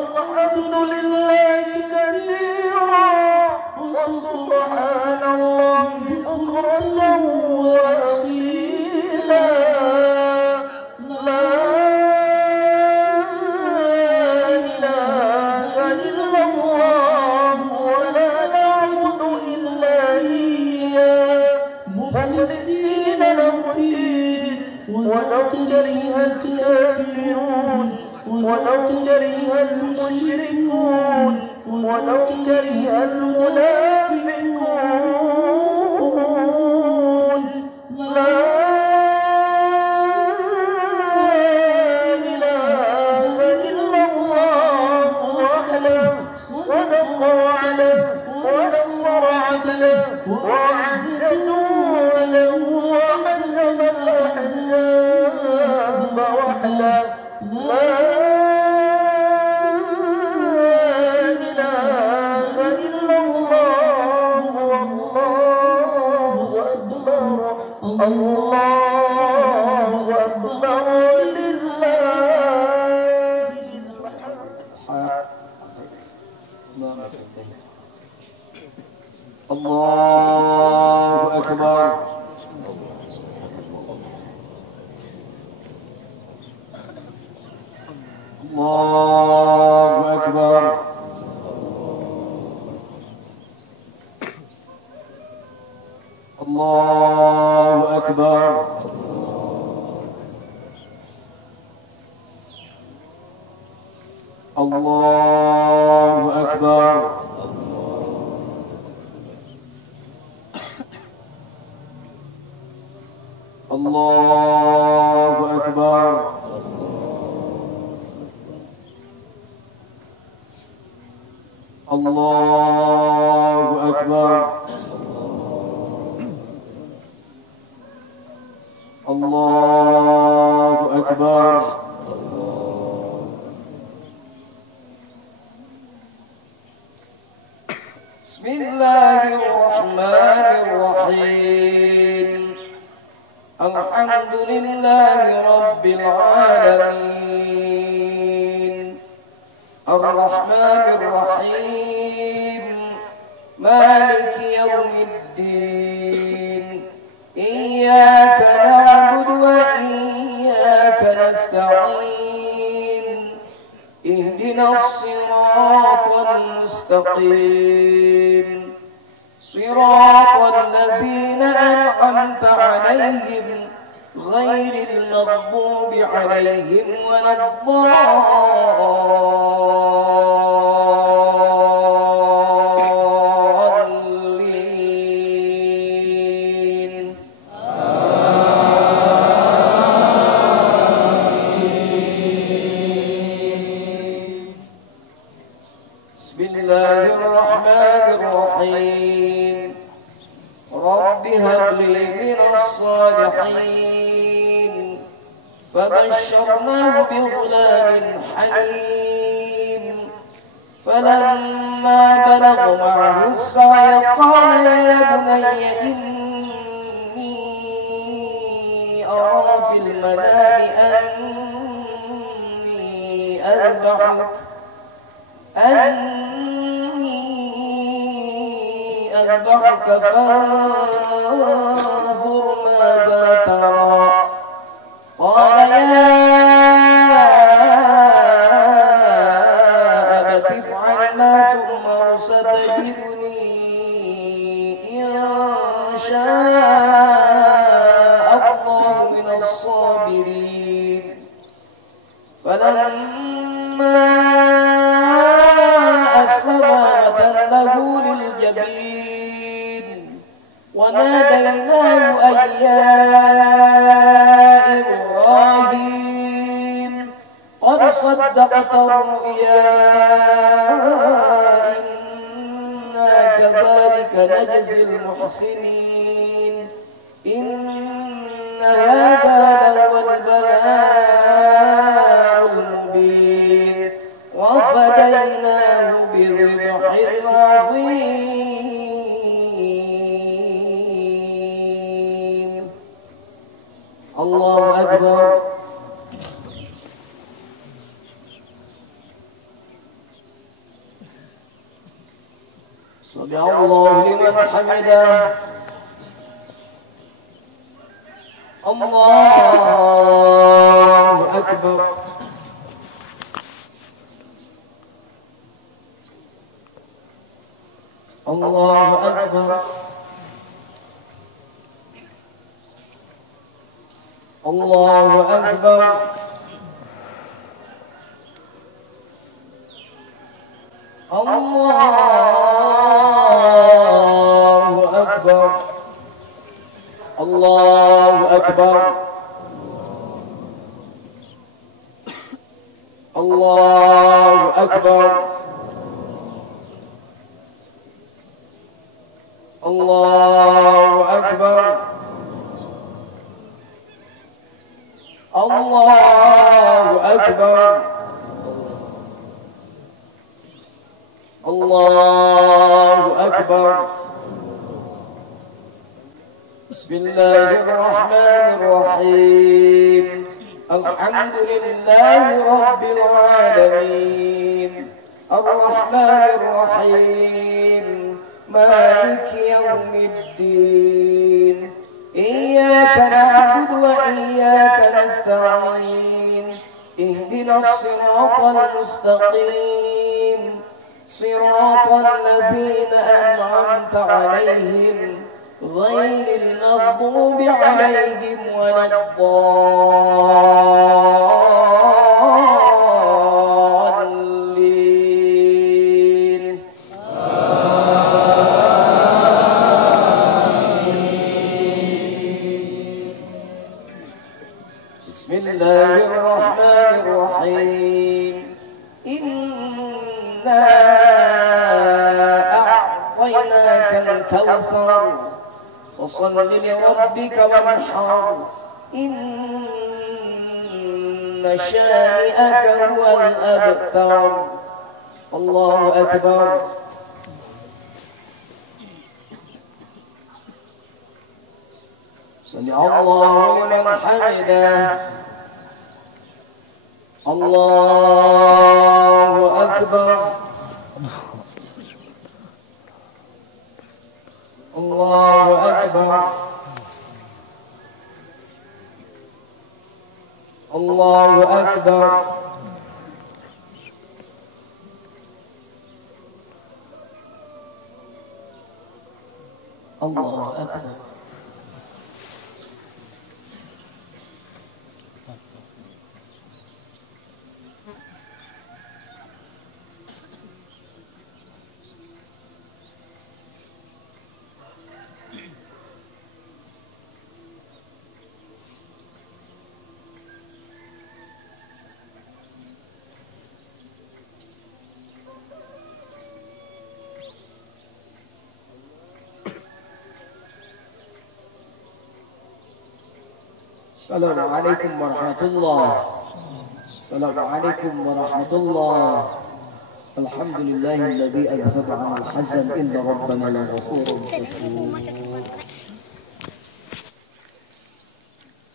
والحمد لله كثيرا وسبحان الله بكرة وأصيلا لا إله إلا الله ولا نعبد إلا إياه مخلصين له الدين ولو كره الكافرون ولو كره المشركون ولو كره المنافقون لا إله إلا الله وحده صدق وعده ونصر عبده وعز جوده وحزم الأحزاب وحده لا إله إلا الله والله أكبر الله أكبر ولله الله أكبر الله أكبر الله أكبر الله أكبر الله أكبر الله أكبر الله أكبر بسم الله الرحمن الرحيم الحمد لله رب العالمين الرحمن الرحيم مالك يوم الدين إياك نعبد وإياك نستعين اهدنا الصراط المستقيم صراط الذين أنعمت عليهم غير المغضوب عليهم ولا الضالين بسم الله الرحمن الرحيم رب هب لي من الصالحين فبشرناه بغلام حليم فلما بلغ معه السعي قال يا بني إني أرى في المنام أني أذبحك فانظر ماذا ترى قال يا أبت افعل ما تؤمر ستجدني إن شاء الله من الصابرين فلما أسلما وتله للجبين وناديناه أن يا إبراهيم قد صدقت الرؤيا إنا كذلك نجزي المحسنين إن هذا لهو البلاء المبين وفديناه بذبح عظيم الله أكبر سمع الله لمن حمده الله أكبر الله أكبر الله أكبر الله أكبر الله أكبر الله أكبر الله أكبر الله أكبر الله أكبر بسم الله الرحمن الرحيم الحمد لله رب العالمين الرحمن الرحيم مالك يوم الدين إياك نعبد وإياك نستعين اهدنا الصراط المستقيم صراط الذين أنعمت عليهم غير المغضوب عليهم ولا الضالين بسم الله الرحمن الرحيم إنا أعطيناك الكوثر فصل لربك وانحر إن شانئك هو الأبتر الله أكبر سمع الله لمن حمده الله أكبر الله أكبر الله أكبر الله أكبر Assalamualaikum warahmatullahi Assalamualaikum warahmatullahi Alhamdulillahilladzi adhaba 'anil hazan inna rabbana laghafurun syakur.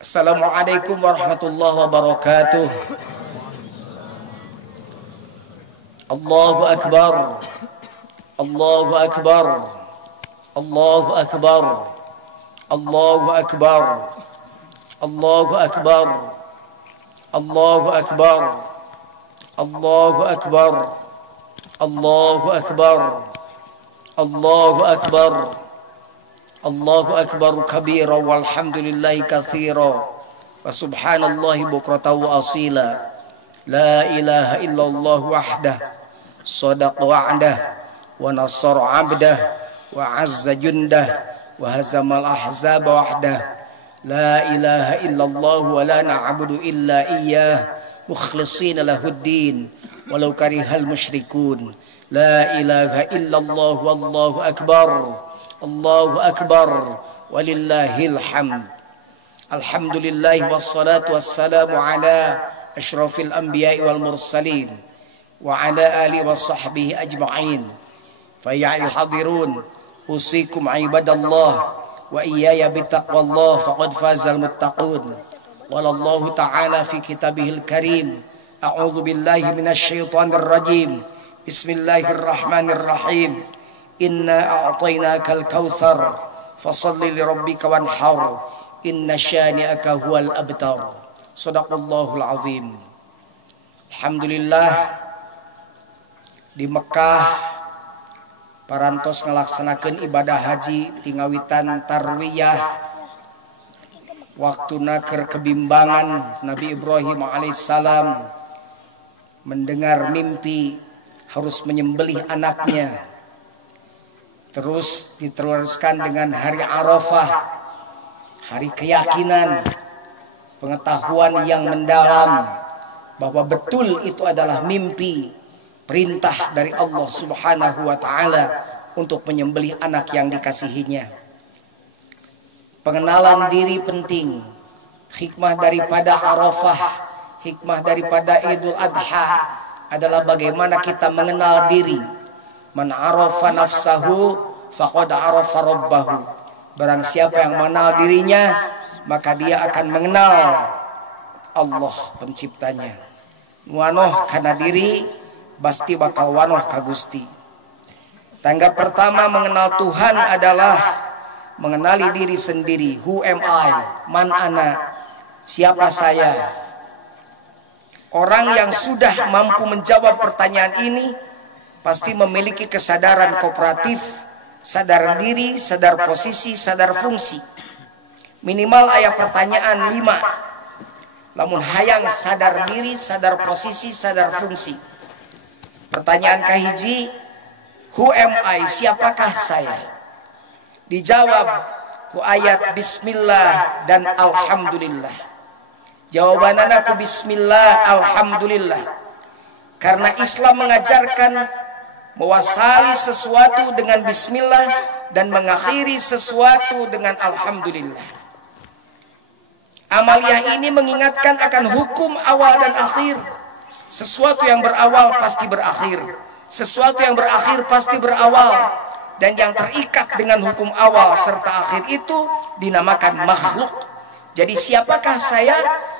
Assalamualaikum warahmatullahi wabarakatuh. Allahu akbar. Allahu akbar. Allahu akbar. Allahu akbar. Allahu akbar. Allahu akbar. Allahu akbar. Allahu akbar. Allahu akbar. Allahu akbar kabira walhamdulillahi katsira wa subhanallahi bukratan wa asila. La ilaha illallah wahdah sadaqa wa'dah wa nasara 'abdah wa 'azza jundah wa hazamal ahzaba wahdah. La ilaha illallah wa la na'budu illa iyyah mukhlishina lahuddin walau karihal musyrikun. La ilaha illallah wallahu akbar. Allahu akbar walillahil hamd. Alhamdulillah wassalatu wassalamu ala asyrafil anbiya'i wal mursalin wa ala alihi wa sahbihi ajma'in. Fa ya hadirun usikum ibadallah wa iyaya bittaqwallah faqad fazal muttaqun. Wallahu ta'ala fi kitabihil karim. A'udzu billahi minasy syaithanir rajim. Bismillahirrahmanirrahim. Inna a'tainakal kautsar fashalli lirabbika wanhar. Inna syani'aka huwal abtar. Shadaqallahul azim. Alhamdulillah di Mekah parantos ngalaksanakeun ibadah haji tingawitan tarwiyah waktuna keur kebimbangan. Nabi Ibrahim alaihissalam mendengar mimpi harus menyembelih anaknya. Terus diteruskan dengan hari Arafah, hari keyakinan, pengetahuan yang mendalam bahwa betul itu adalah mimpi, perintah dari Allah Subhanahu wa taala untuk menyembelih anak yang dikasihinya. Pengenalan diri penting. Hikmah daripada Arafah, hikmah daripada Idul Adha adalah bagaimana kita mengenal diri. Man arafa nafsahu faqad arafa rabbahu. Barang siapa yang mengenal dirinya, maka dia akan mengenal Allah penciptanya. Wanoh kana diri pasti bakal wanoh ka Gusti. Tangga pertama mengenal Tuhan adalah mengenali diri sendiri. Who am I? Man ana? Siapa saya? Orang yang sudah mampu menjawab pertanyaan ini pasti memiliki kesadaran kooperatif, sadar diri, sadar posisi, sadar fungsi. Minimal aya pertanyaan 5. Lamun hayang sadar diri, sadar posisi, sadar fungsi. Pertanyaan kahiji, who am I? Siapakah saya? Dijawab ku ayat bismillah dan alhamdulillah. Jawabanana ku bismillah alhamdulillah. Karena Islam mengajarkan mewasali sesuatu dengan bismillah dan mengakhiri sesuatu dengan alhamdulillah. Amaliyah ini mengingatkan akan hukum awal dan akhir. Sesuatu yang berawal pasti berakhir. Sesuatu yang berakhir pasti berawal. Dan yang terikat dengan hukum awal serta akhir itu dinamakan makhluk. Jadi siapakah saya?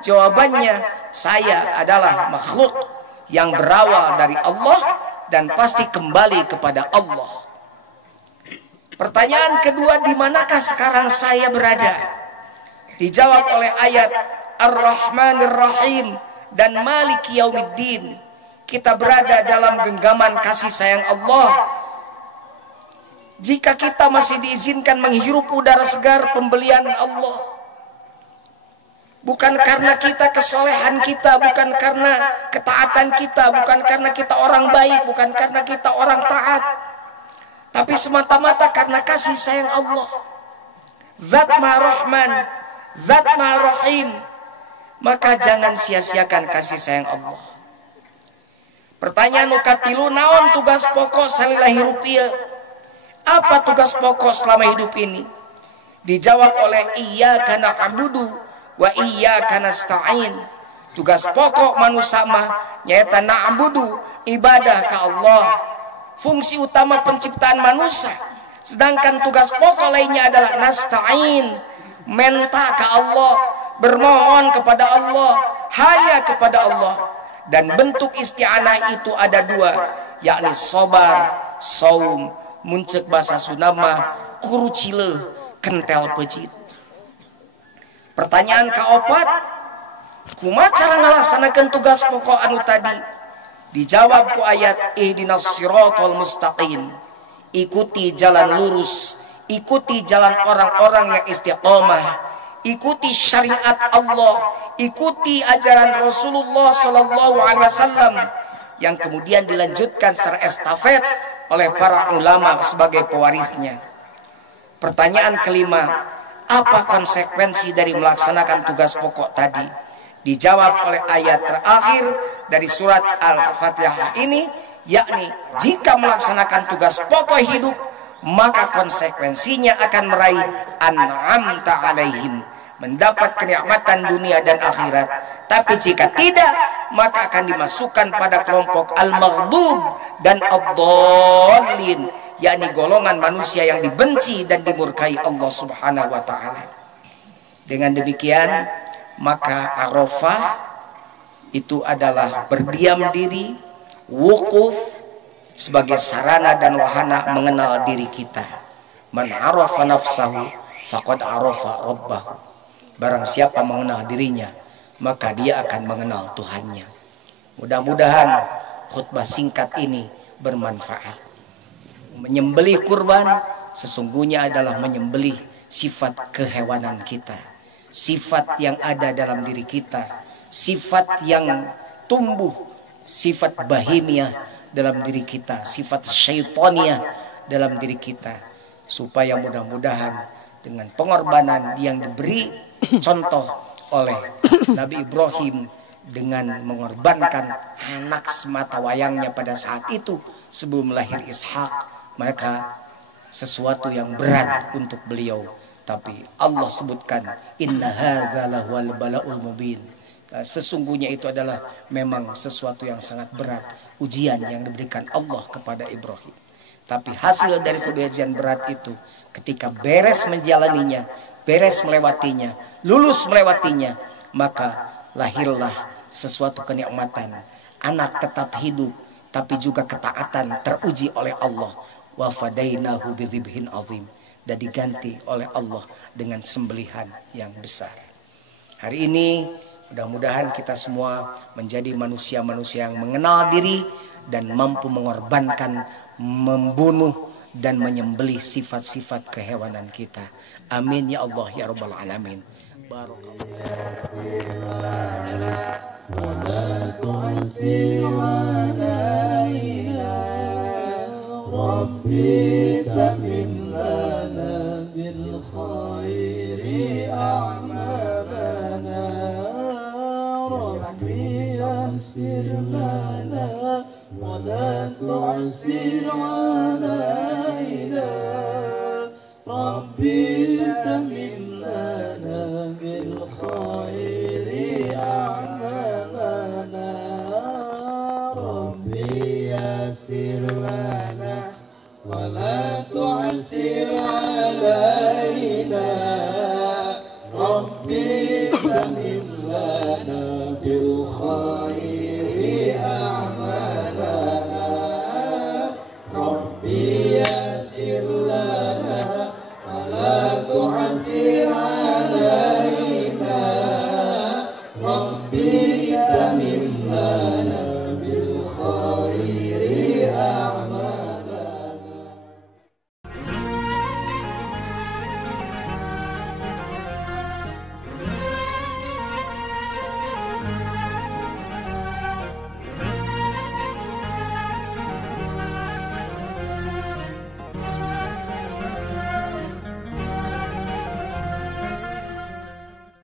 Jawabannya, saya adalah makhluk yang berawal dari Allah dan pasti kembali kepada Allah. Pertanyaan kedua, di manakah sekarang saya berada? Dijawab oleh ayat Ar-Rahmanir Rahim dan Maliki Yaumiddin. Kita berada dalam genggaman kasih sayang Allah. Jika kita masih diizinkan menghirup udara segar pembelian Allah, bukan karena kita kesolehan kita, bukan karena ketaatan kita, bukan karena kita orang baik, bukan karena kita orang taat, tapi semata-mata karena kasih sayang Allah. Zat Maha Rahman, Zat Maha Rahim. Maka jangan sia-siakan kasih sayang Allah. Pertanyaan nukatilu, naon tugas pokok salila hirup ieu? Apa tugas pokok selama hidup ini? Dijawab oleh iyyaka na'budu wa iyyaka nasta'in. Tugas pokok manusia mah nyaeta na'budu, ibadah ke Allah, fungsi utama penciptaan manusia. Sedangkan tugas pokok lainnya adalah nasta'in, minta ke Allah, bermohon kepada Allah, hanya kepada Allah. Dan bentuk isti'anah itu ada 2, yakni sabar, saum, muncul bahasa Sunda kuru cile kentel pejit. Pertanyaan kaopat, kumaha cara ngalaksanakeun tugas pokok anu tadi? Dijawab ku ayat ihdinas siratal mustaqim. Ikuti jalan lurus, ikuti jalan orang-orang yang istiqomah, ikuti syariat Allah, ikuti ajaran Rasulullah sallallahu alaihi wasallam yang kemudian dilanjutkan secara estafet oleh para ulama sebagai pewarisnya. Pertanyaan kelima, apa konsekuensi dari melaksanakan tugas pokok tadi? Dijawab oleh ayat terakhir dari surat Al-Fatihah ini, yakni jika melaksanakan tugas pokok hidup, maka konsekuensinya akan meraih an'amta alaihim, mendapat kenikmatan dunia dan akhirat. Tapi jika tidak, maka akan dimasukkan pada kelompok al-maghdub dan ad-dallin, yakni golongan manusia yang dibenci dan dimurkai Allah Subhanahu wa taala. Dengan demikian, maka Arafah itu adalah berdiam diri, wukuf, sebagai sarana dan wahana mengenal diri kita. Man arafa nafsahu faqad arafa rabbahu. Barang siapa mengenal dirinya, maka dia akan mengenal Tuhannya. Mudah-mudahan khutbah singkat ini bermanfaat. Menyembelih kurban sesungguhnya adalah menyembelih sifat kehewanan kita, sifat yang ada dalam diri kita, sifat yang tumbuh, sifat bahimia dalam diri kita, sifat syaitonia dalam diri kita, supaya mudah-mudahan dengan pengorbanan yang diberi contoh oleh Nabi Ibrahim dengan mengorbankan anak semata wayangnya pada saat itu sebelum lahir Ishak, maka sesuatu yang berat untuk beliau, tapi Allah sebutkan inna hadza lahuwal balaul mubin. Sesungguhnya itu adalah memang sesuatu yang sangat berat, ujian yang diberikan Allah kepada Ibrahim. Tapi hasil dari ujian berat itu, ketika beres menjalaninya, beres melewatinya, lulus melewatinya, maka lahirlah sesuatu kenikmatan. Anak tetap hidup, tapi juga ketaatan teruji oleh Allah. Wa fadainahu bidzibhin azim, dan diganti oleh Allah dengan sembelihan yang besar. Hari ini mudah-mudahan kita semua menjadi manusia-manusia yang mengenal diri dan mampu mengorbankan, membunuh dan menyembelih sifat-sifat kehewanan kita. Amin ya Allah ya rabbal alamin. ربي تمم لنا بالخير أعمالنا ربي يسر لنا ولا تعسر علينا ربي تمم لنا بالخير أعمالنا ربي يسر لنا ولا تعسر علينا ربي تمم لنا بالخير أعمالنا ربي يسر لنا ولا تعسر علينا ربي تمم لنا